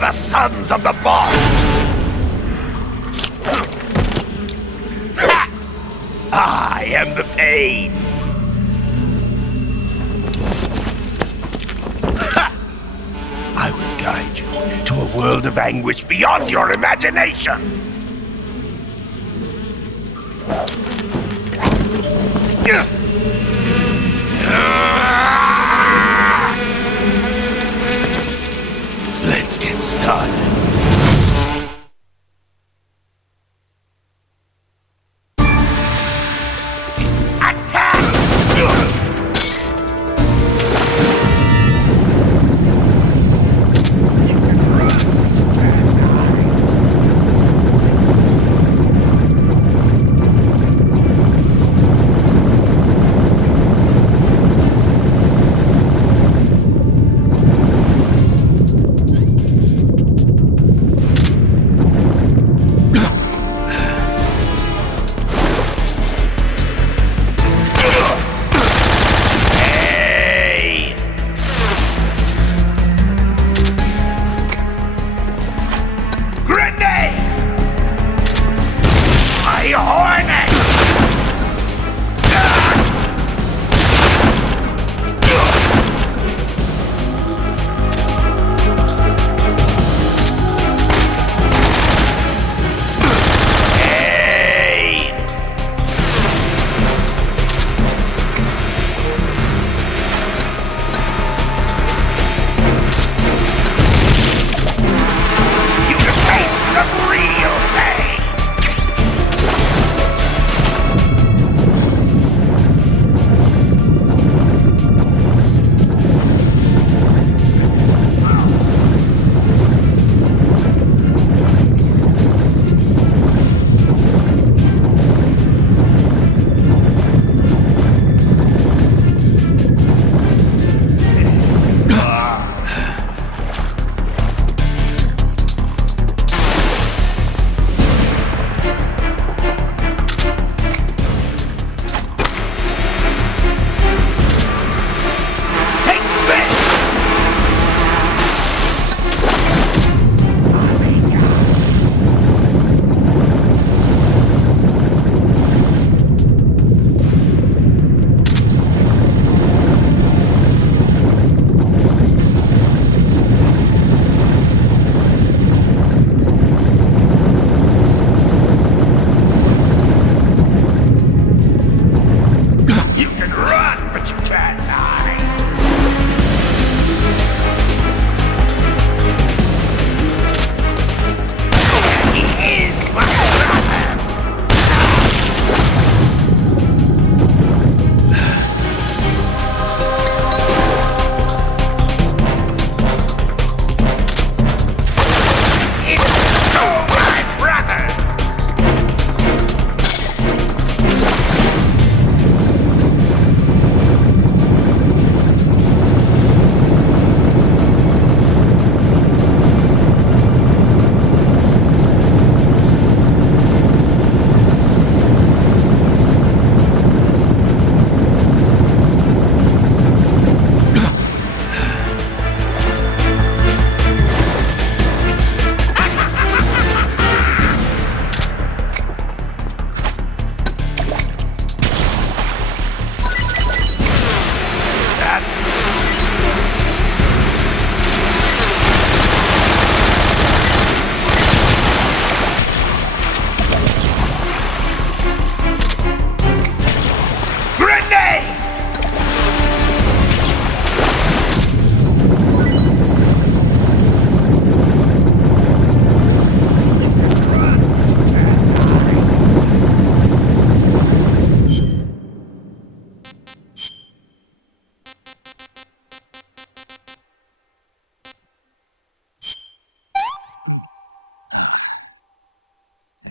the sons of the boss! Ha! I am the pain! Ha! I will guide you to a world of anguish beyond your imagination! Let's get started.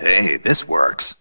Hey, this works.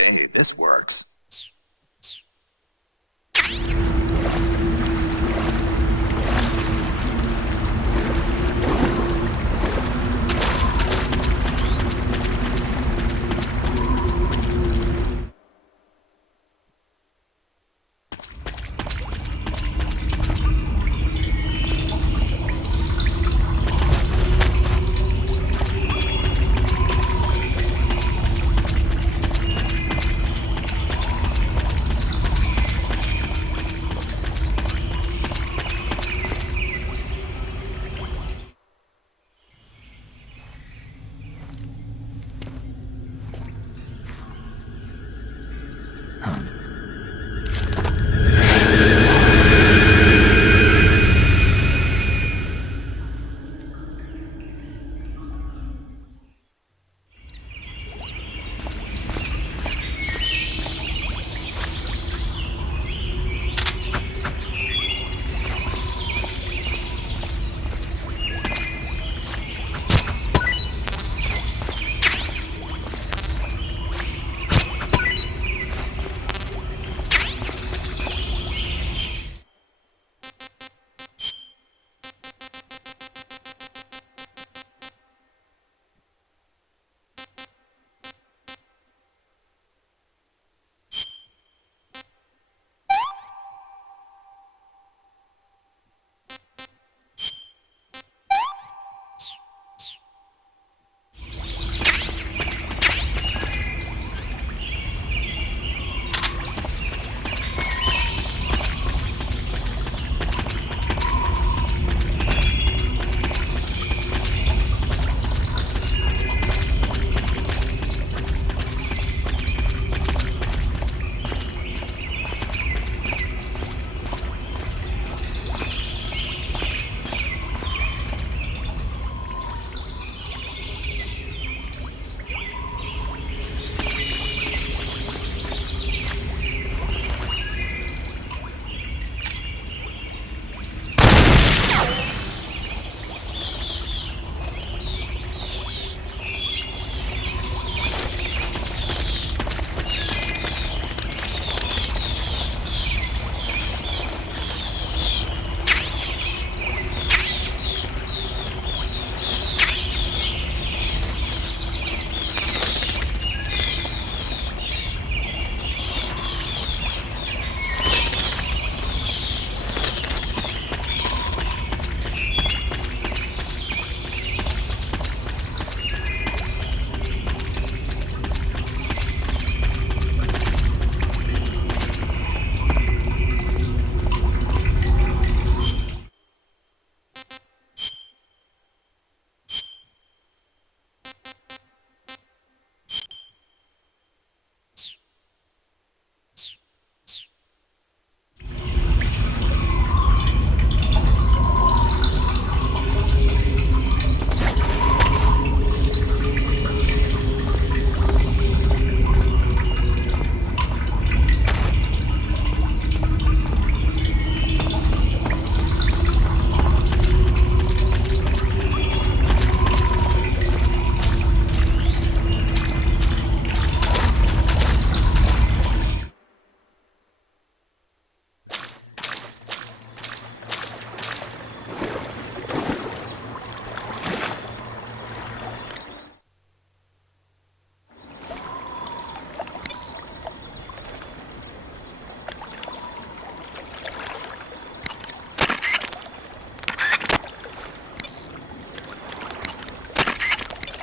Hey, this works.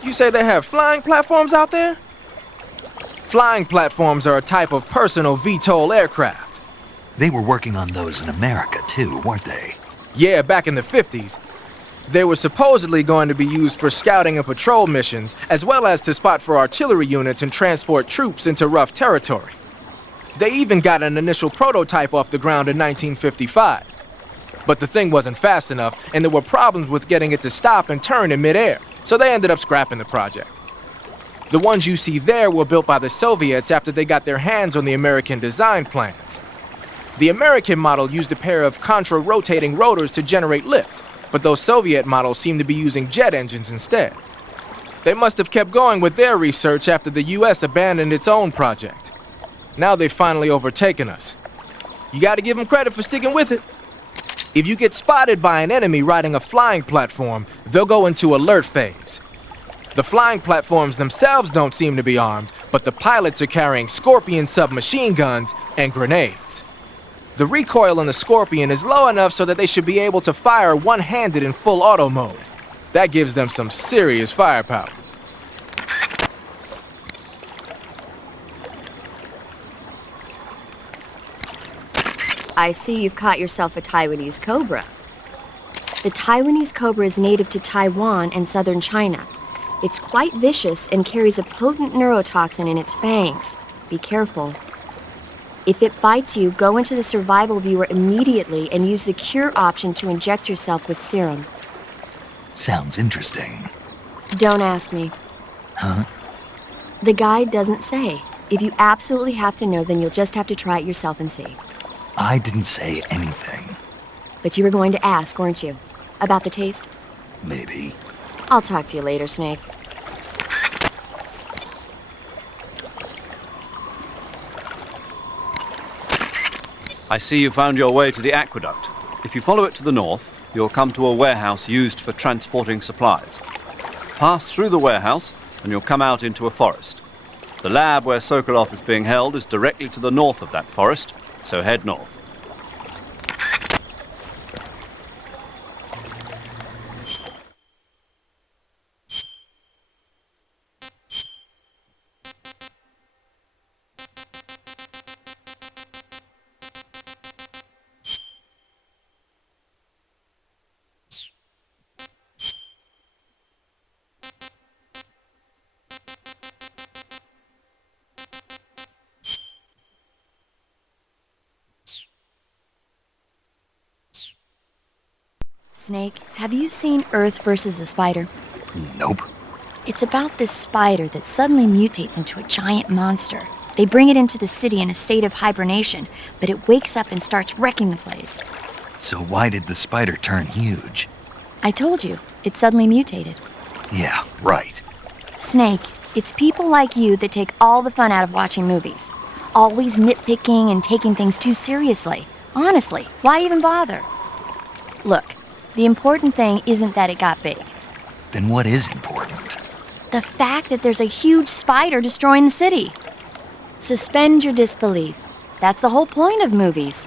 You say they have flying platforms out there? Flying platforms are a type of personal VTOL aircraft. They were working on those in America too, weren't they? Yeah, back in the 50s. They were supposedly going to be used for scouting and patrol missions, as well as to spot for artillery units and transport troops into rough territory. They even got an initial prototype off the ground in 1955. But the thing wasn't fast enough, and there were problems with getting it to stop and turn in midair, so they ended up scrapping the project. The ones you see there were built by the Soviets after they got their hands on the American design plans. The American model used a pair of contra-rotating rotors to generate lift, but those Soviet models seem to be using jet engines instead. They must have kept going with their research after the US abandoned its own project. Now they've finally overtaken us. You gotta give them credit for sticking with it. If you get spotted by an enemy riding a flying platform, they'll go into alert phase. The flying platforms themselves don't seem to be armed, but the pilots are carrying Scorpion submachine guns and grenades. The recoil on the Scorpion is low enough so that they should be able to fire one-handed in full auto mode. That gives them some serious firepower. I see you've caught yourself a Taiwanese cobra. The Taiwanese cobra is native to Taiwan and southern China. It's quite vicious and carries a potent neurotoxin in its fangs. Be careful. If it bites you, go into the survival viewer immediately and use the cure option to inject yourself with serum. Sounds interesting. Don't ask me. Huh? The guide doesn't say. If you absolutely have to know, then you'll just have to try it yourself and see. I didn't say anything. But you were going to ask, weren't you? About the taste? Maybe. I'll talk to you later, Snake. I see you found your way to the aqueduct. If you follow it to the north, you'll come to a warehouse used for transporting supplies. Pass through the warehouse, and you'll come out into a forest. The lab where Sokolov is being held is directly to the north of that forest, so head north. Snake, have you seen Earth versus the Spider? Nope. It's about this spider that suddenly mutates into a giant monster. They bring it into the city in a state of hibernation, but it wakes up and starts wrecking the place. So why did the spider turn huge? I told you, it suddenly mutated. Yeah, right. Snake, it's people like you that take all the fun out of watching movies. Always nitpicking and taking things too seriously. Honestly, why even bother? Look, the important thing isn't that it got big. Then what is important? The fact that there's a huge spider destroying the city. Suspend your disbelief. That's the whole point of movies.